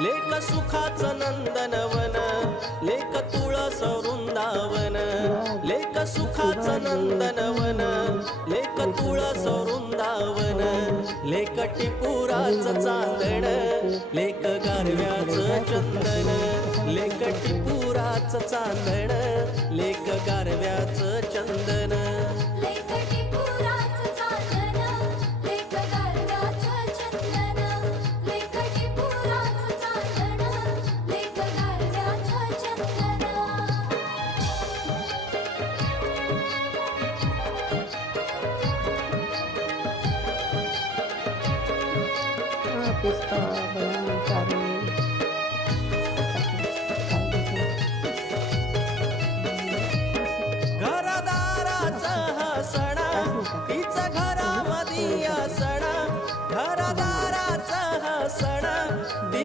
लेक सुखाचं नंदनवन, लेक तुळस वृंदावन. लेक सुखाचं नंदनवन, लेक तुळस वृंदावन. लेक टिपुराचं चांदण, लेक गारव्याचं चंदन. लेक टिपुराचं चांदण, लेक गारव्याचं चंदन. लेक टिपुराचं चांदण, लेक गारव्याचं चंदन. लेक टिपुराचं चांदण, लेक गारव्याचं चंदन. पिस्ता